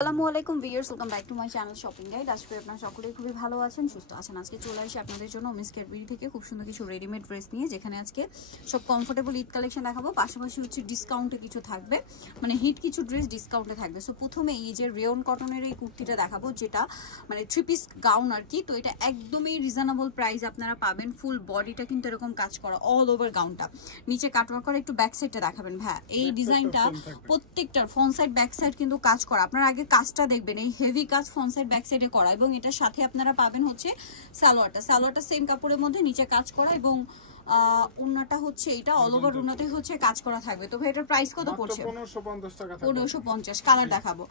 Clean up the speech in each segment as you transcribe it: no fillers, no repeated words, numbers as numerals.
আসসালামু আলাইকুম viewers, welcome back to my channel shopping guide. আজকে আপনারা সকলেই খুবই ভালো আছেন, সুস্থ আছেন। আজকে চলে আসি আপনাদের জন্য মিস ক্যাডবেরি থেকে খুব সুন্দর কিছু রেডিমেড ড্রেস নিয়ে, যেখানে আজকে সব কমফোর্টেবল ঈদ কালেকশন দেখাবো, পাশাপাশি হচ্ছে ডিসকাউন্টে কিছু থাকবে, মানে হিট কিছু ড্রেস ডিসকাউন্টে থাকবে। সো প্রথমে এই যে রেয়ন কটনের এই কুর্তিটা দেখাবো, যেটা মানে 3 পিস গাউন আর কি। তো এটা একদমই রিজনেবল প্রাইস আপনারা পাবেন। ফুল বডিটা কিন্তু এরকম কাজ করা, অল ওভার গাউনটা, নিচে কাটওয়ার্ক করা। একটু ব্যাক সাইডটা দেখাবেন ভাই। এই ডিজাইনটা প্রত্যেকটার ফ্রন্ট সাইড ব্যাক সাইড কিন্তু কাজ করা। আপনারা আগে কাজটা দেখবেন, এই হেভি কাজ ফ্রন্ট সাইড ব্যাক সাইডে করা, এবং এটার সাথে আপনারা পাবেন হচ্ছে সালোয়ারটা সেম কাপড়ের মধ্যে নিচে কাজ করা, এবং উন্নাটা হচ্ছে এটা অল ওভার উন্নাতে হচ্ছে কাজ করা থাকবে। তো ভাই এটার প্রাইস কত পড়ছে? 1550 টাকা। 1550। কালার দেখাবো,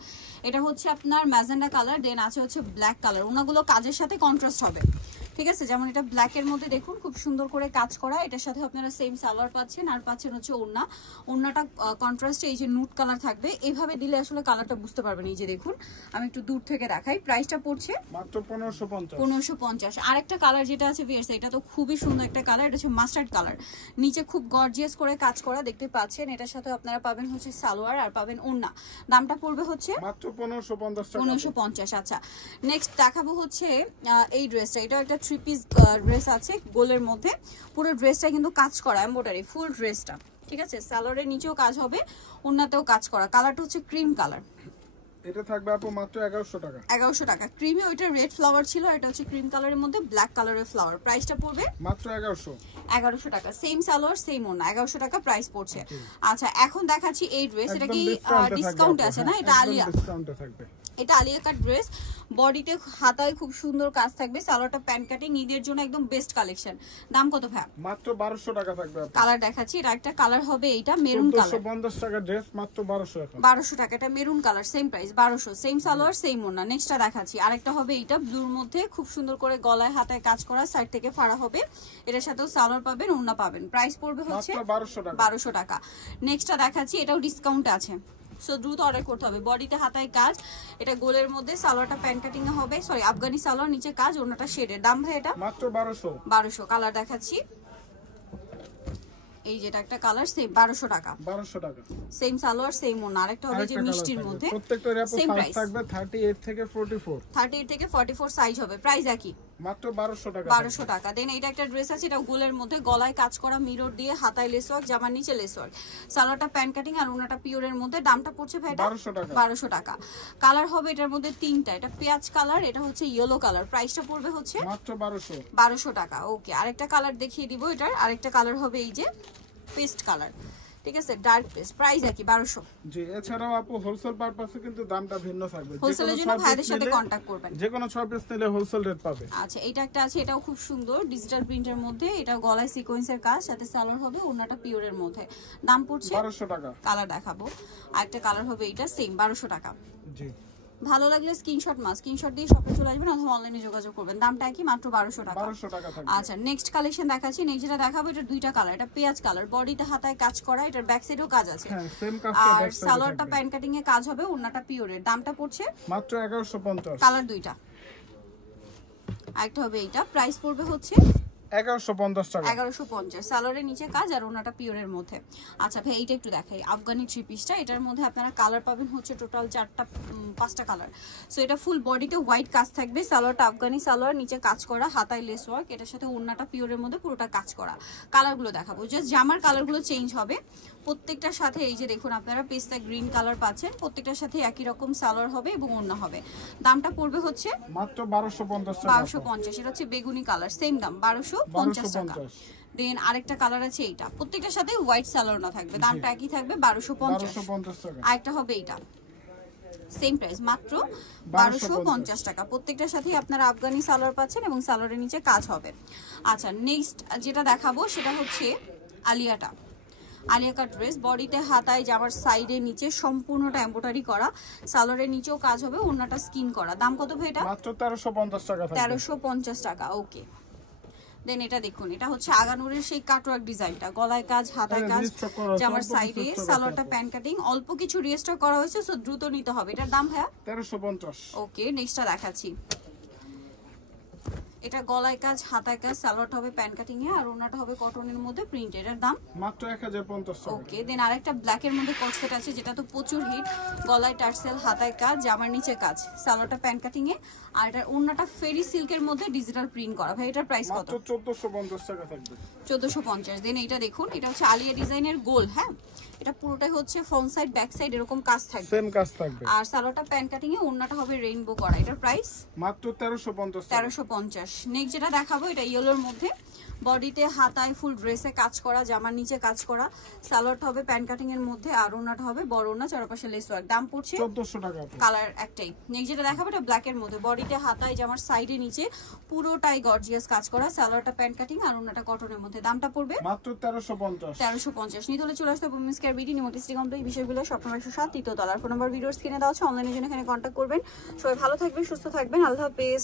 এটা হচ্ছে আপনার ম্যাজেন্ডা কালার, দেন আছে হচ্ছে ব্ল্যাক কালার। উন্নাগুলো কাজের সাথে কন্ট্রাস্ট হবে, ঠিক আছে? যেমন এটা ব্ল্যাকের মধ্যে দেখুন খুব সুন্দর করে কাজ করা, এটার সাথে আপনারা সেম সালোয়ার পাচ্ছেন, আর পাচ্ছেন হচ্ছে ওড়নাটা কন্ট্রাস্টে এই যে নুট কালার থাকবে। এইভাবে দিলে আসলে কালারটা বুঝতে পারবেন। এই যে দেখুন, আমি একটু দূর থেকে দেখাই। প্রাইসটা পড়ছে মাত্র 1550। 1550। আরেকটা কালার যেটা আছে ভিউয়ার্স, এটা তো খুবই সুন্দর একটা কালার, এটা হচ্ছে মাস্টার্ড কালার, নিচে খুব গর্জিয়াস করে কাজ করা, দেখতে পাচ্ছেন। এটার সাথে আপনারা পাবেন হচ্ছে সালোয়ার আর পাবেন ওড়না। দামটা পড়বে হচ্ছে মাত্র 1550 টাকা। 1550। আচ্ছা, নেক্সট দেখাবো হচ্ছে এই ড্রেসটা। এটা একটা 3 পিস ড্রেস আছে গোলের মধ্যে, পুরো ড্রেসটা কিন্তু কাজ করা এমব্রয়ডারি, ফুল ড্রেসটা, ঠিক আছে? সালোয়ারের নিচেও কাজ হবে, ওড়নাতেও কাজ করা। কালারটা হচ্ছে ক্রিম কালার। এটা থাকবে আপু মাত্র 1100 টাকা। 1100 টাকা। ক্রিমে ওইটা রেড ফ্লাওয়ার ছিল, এটা হচ্ছে ক্রিম কালারের মধ্যে ব্ল্যাক কালারের ফ্লাওয়ার। প্রাইসটা পড়বে মাত্র 1100। 1100 টাকা। সেম সালোয়ার সেম ওড়না, 1100 টাকা প্রাইস পড়ছে। আচ্ছা, এখন দেখাচ্ছি এই ড্রেস। এটা কি ডিসকাউন্টে আছে না? এটা আলিয়া ডিসকাউন্টে থাকবে। এটা আলিয়া কাট ড্রেস, বডিতে হাতায় খুব সুন্দর কাজ থাকবে, সালোয়ারটা প্যান্ট কাটিং, ঈদের জন্য একদম বেস্ট কালেকশন। দাম কত ভাই? মাত্র 1200 টাকা থাকবে। কালার দেখাচ্ছি, এটা একটা কালার হবে, এইটা মেরুন কালার। 1450 টাকা ড্রেস, মাত্র 1200 এখন। 1200 টাকা। এটা maroon colour, same price 1200, same salwar same ওড়না। নেক্সটটা দেখাচ্ছি, আরেকটা হবে এইটা ব্লুর মধ্যে, খুব সুন্দর করে গলায় হাতায় কাজ করা, সাইড থেকে ফাড়া হবে। এটার সাথেও সালোয়ার পাবেন, ওড়না পাবেন। প্রাইস পড়বে হচ্ছে মাত্র 1200 টাকা। 1200 টাকা। নেক্সটটা দেখাচ্ছি, এটাও ডিসকাউন্টে আছে, সো দ্রুত অর্ডার করতে হবে। বডিতে হাতায় কাজ, এটা গোলের মধ্যে, সালোয়ারটা প্যান্ট কাটিং এ হবে, সরি আফগানি সালোয়ার, নিচে কাজ, ওড়নাটা শেডের। দাম ভাই এটা মাত্র 1200। 1200। কালার দেখাচ্ছি, এই যেটা একটা কালার, সেম 1200 টাকা। 1200 টাকা। সেম সালোয়ার সেম ওড়না। আরেকটা হবে যে মিষ্টির মধ্যে, প্রত্যেকটা র্যাপও সেম সাইজ প্রাইস থাকবে 38 থেকে 44। 38 থেকে 44 সাইজ হবে। প্রাইস একই, মাত্র 1200 টাকা। 1200 টাকা। দেন এইটা একটা ড্রেস আছে, এটা গোলের মধ্যে, গলায় কাজ করা, মিরর দিয়ে, হাতায় লেস ওয়ার্ক, জামার নিচে লেস ওয়ার্ক, সালোয়ারটা প্যান্ট কাটিং আর ওড়নাটা পিওরের মধ্যে। দামটা পড়ছে ভাই এটা 1200 টাকা। 1200 টাকা। কালার হবে এটার মধ্যে তিনটা, এটা পেঁয়াজ কালার, এটা হচ্ছে ইয়েলো কালার। প্রাইসটা পড়বে হচ্ছে মাত্র 1200। 1200 টাকা। ওকে, আরেকটা কালার দেখিয়ে দিব। এটার আরেকটা কালার হবে এই যে পেস্ট কালার, ঠিক আছে, ডার্ক পেস্ট। প্রাইস একই 1200। জি, এছাড়াও আপু হোলসেল পারপাসে কিন্তু দামটা ভিন্ন থাকবে। হোলসেলের জন্য ভাইদের সাথে কন্টাক্ট করবেন, যে কোনো 6 পিস নিলে হোলসেল রেট পাবে। আচ্ছা, এটা একটা আছে, এটাও খুব সুন্দর ডিজিটাল প্রিন্টের মধ্যে, এটা গলায় সিকোয়েন্সের কাজ, সাথে সালোয়ার হবে, ওড়নাটা পিওরের মধ্যে। দাম পড়ছে 1200 টাকা। কালার দেখাবো, আরেকটা কালার হবে এটা, সেম 1200 টাকা। জি, ভালো লাগলে স্ক্রিনশট দিয়ে শপে চলে আসবেন, অথবা অনলাইনে যোগাযোগ করবেন। দামটা কি? মাত্র 1200 টাকা। 1200 টাকা থাকবে। আচ্ছা, নেক্সট কালেকশন দেখাচ্ছি। নেক্সট যেটা দেখাবো, এটা দুইটা কালার, এটা পেঁয়াজ কালার, বডিতে হাতায় কাজ করা, এটার ব্যাক সাইডেও কাজ আছে, হ্যাঁ সেম কাজটা আর ব্যাক সাইডে সালোয়ারটা থাকবে। প্যান্ট কাটিং এ কাজ হবে, ওড়নাটা পিওরের। দামটা পড়ছে মাত্র 1150। কালার দুইটা, আরেকটা হবে এইটা। প্রাইস পড়বে হচ্ছে 1150 টাকা। 1150। সালোয়ারের নিচে কাজ আর ওনাটা পিওরের মধ্যে। আচ্ছা ভাই, এইটা একটু দেখাই, আফগানি 3 পিসটা। এটার মধ্যে আপনারা কালার পাবেন হচ্ছে টোটাল 5টা কালার। সো এটা ফুল বডিতে হোয়াইট কাজ থাকবে, সালোয়ারটা আফগানি সালোয়ার, নিচে কাজ করা, হাতায় লেস ওয়ার্ক, এটার সাথে ওড়নাটা পিওরের মধ্যে পুরোটা কাজ করা। কালারগুলো দেখাবো, জাস্ট জামার কালারগুলো চেঞ্জ হবে প্রত্যেকটার সাথে। এই যে দেখুন, আপনারা পেস্তা গ্রিন কালার পাচ্ছেন, প্রত্যেকটার সাথে একই রকম সালোয়ার হবে এবং ওড়না হবে। দামটা পড়বে হচ্ছে মাত্র 1250 টাকা। 1250। এটা হচ্ছে বেগুনি কালার, সেম দাম 1250 টাকা। দেন আরেকটা কালার আছে এইটা, প্রত্যেকটার সাথে হোয়াইট সালোয়ার না থাকবে, দামটা একই থাকবে 1250 টাকা। আরেকটা হবে এইটা, সেম প্রাইস মাত্র 1250 টাকা। প্রত্যেকটার সাথে আপনারা আফগানি সালোয়ার পাচ্ছেন এবং সালোয়ারের নিচে কাজ হবে। আচ্ছা, নেক্সট যেটা দেখাবো সেটা হচ্ছে আলিয়া কাট ড্রেস, বডিতে হাতায় জামার সাইডে নিচে সম্পূর্ণটা এমব্রয়ডারি করা, সালোয়ারের নিচেও কাজ হবে, ওড়নাটা স্কিন করা। দাম কত ভাই এটা? মাত্র 1350 টাকা থাকবে। 1350 টাকা। ওকে, দেন এটা দেখুন, এটা হচ্ছে আগানুরের সেই কাটওয়ার্ক ডিজাইনটা, গলায় কাজ, হাতায় কাজ, জামার সাইডে, সালোয়ারটা প্যান্ট কাটিং, অল্প কিছু রিস্টক করা হয়েছে, সো দ্রুত নিতে হবে। এটার দাম ভাইয়া 1350। ওকে, নেক্সটটা দেখাচ্ছি। এটা গলায় কাজ, হাতায় কাজ, সালোয়ারটা হবে প্যান কাটিং এ আর ওনাটা হবে কটনের মধ্যে প্রিন্ট। এটার দাম মাত্র 1050 টাকা। ওকে, দেন আরেকটা ব্ল্যাক এর মধ্যে কট সেট আছে যেটা তো প্রচুর হিট, গলায় টার্সেল, হাতায় কাজ, জামার নিচে কাজ, সালোয়ারটা প্যান কাটিং এ আর এটার ওন্নাটা ফেরি সিল্কের মধ্যে ডিজিটাল প্রিন্ট করা। ভাই এটার প্রাইস কত? মাত্র 1450 টাকা থাকবে। 1450। দেন এটা দেখুন, এটা হচ্ছে আলিয়া ডিজাইনের গোল। হ্যাঁ, এটা পুরোটাই হচ্ছে ফ্রন্ট সাইড ব্যাক সাইড এরকম কাজ থাকবে, সেম কাজ থাকবে। আর সালোয়ারটা প্যান কাটিং এ ওন্নাটা হবে রেইনবো করা। এটার প্রাইস মাত্র 1350 টাকা। 1350। নেক্সট যেটা দেখাবো এটা ইয়েলোর মধ্যে, বডিতে হাতায় ফুল ড্রেসে কাজ করা, জামার নিচে কাজ করা, সালোয়ারটা হবে প্যান কাটিং এর মধ্যে আর ওন্নাটা হবে বড় ওন্না, চারপাশে লেস ওয়ার্ক। দাম পড়ছে 1400 টাকা। কালার একটাই। নেক্সট যেটা দেখাবো এটা ব্ল্যাক এর মধ্যে, বডিতে হাতায় জামার সাইডে নিচে পুরোটাই গর্জিয়াস কাজ করা, সালোয়ারটা প্যান কাটিং আর ওন্নাটা কটনের মধ্যে। দামটা পড়বে মাত্র 1350। 1350। নিতে হলে চলে আসতে উমেন্স কেয়ার বিডি, নিমোটিসটি কমপ্লিট, বিষয়গুলো স্বপ্ন 107 তৃতীয় তলার। ফোন নাম্বার ভিডিওর স্ক্রিনে দেওয়া আছে, অনলাইনের জন্য এখানে কন্ট্যাক্ট করবেন। সবাই ভালো থাকবেন, সুস্থ থাকবেন, আল্লাহ হাফেজ।